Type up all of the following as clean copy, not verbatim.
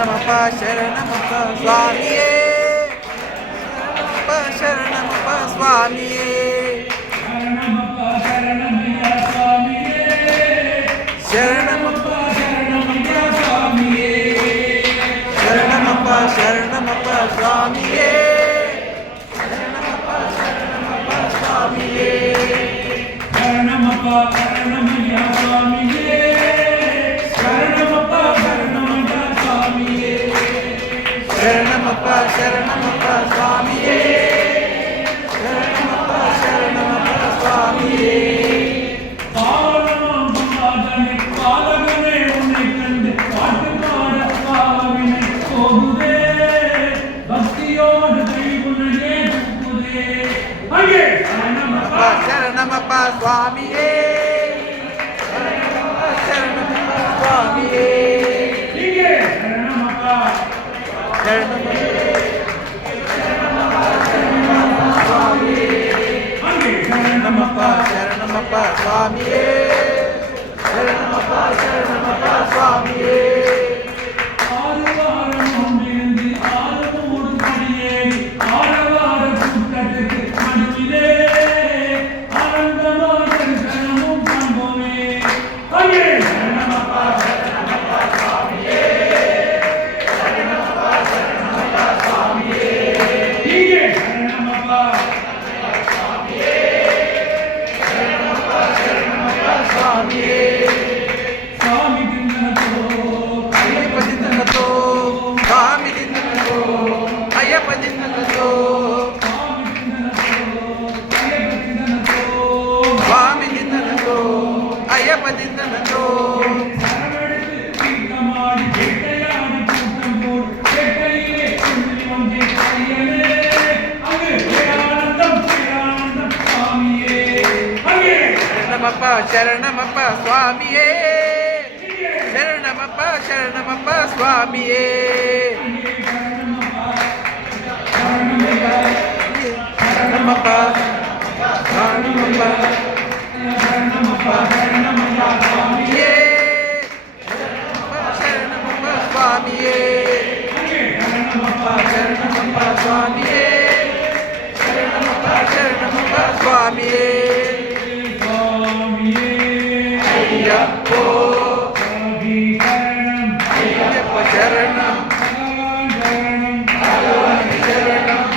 சரணமப்பா சரணமப்பா சுவாமியே சரணமப்பா சுவாமியே சரணமப்பா சரணமப்பா சரணமப்பா சுவாமியே சரணமப்பா சுவாமியே சரணமப்பா சரணமையா சுவாமியே சரணமப்பா சரணமையா சுவாமியே சரணமப்பா சரணமப்பா சுவாமியே சரணமப்பா சரணமப்பா சுவாமியே பாவனமாம் பாதனை பாலகனே உன்னை கண்டு பாட்டு பாட பாவினை போகுதே பக்தியோடு கைகுணையே தூக்குதே அங்கே சரணமப்பா சரணமப்பா சுவாமியே சரணமப்பா சுவாமியே இங்கே சரணமப்பா அங்கே சரணமப்பா சரணமப்பா சுவாமியே சரணமப்பா சரணமப்பா சுவாமியே ஆறுவாரம் கொண்டிருந்து ஆறுமூடு படியேறி ஆரவார கூட்டத்துக்கு நடுவிலே ஆனந்தமான தரிசனமும் காண்போமே அங்கே சரணமப்பா சரணமப்பா சுவாமியே சரணமப்பா சரணமப்பா சுவாமியே இங்கே சரணமப்பா சுவாமியே சரணமப்பா சரணமப்பா சுவாமியே சுவாமி திந்தனத்தோ ஐயப்ப திந்தனத்தோ சுவாமி திந்தனத்தோ ஐயப்ப திந்தனத்தோ சுவாமி திந்தனத்தோ ஐயப்ப திந்தனத்தோ சரணமப்பா சரணமப்பா சுவாமியே சரணமப்பா சரணமப்பா சுவாமியே சரணமப்பா சரணமப்பா சுவாமியே சரணமப்பா சுவாமியே சரணமப்பா சரணமப்பா சுவாமியே சரணமப்பா சரணமப்பா சுவாமியே ஐயப்போ ஐயப்ப சரணம் பகவான் சரணம்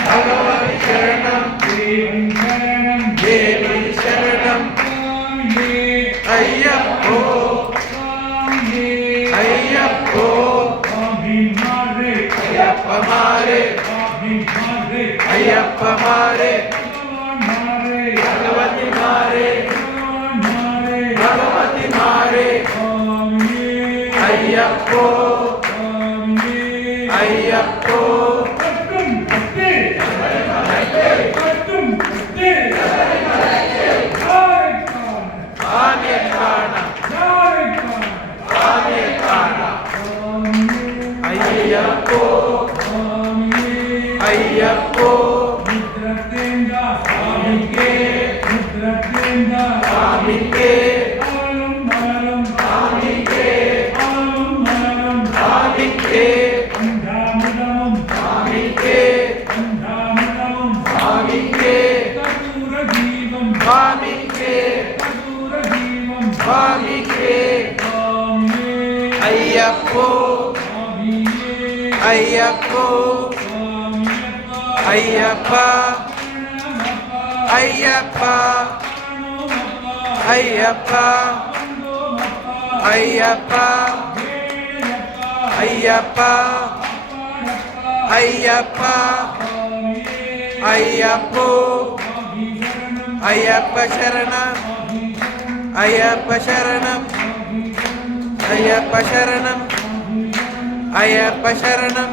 பகவான் சரணம் தேவி சரணம் ஐயப்போ ஐயப்போ ஐயப்ப மாரே ஐயப்ப மாரே भगवती मारे भगवती मारे अय्यप्पो अय्यप्पो अय्यप्पो अय्यप्पो स्वामीके स्वामीके स्वामीके स्वामीके स्वामीके स्वामीके स्वामीके स्वामीके अय्यप्पो अय्यप्पो अय्यप्पा अय्यप्पा अय्यप्पा अय्यप्पा अय्यप्पा अय्यप्पा अय्यप्पो अय्यप्प शरणम अय्यप्प शरणम अय्यप्प शरणम अय्यप्प शरणम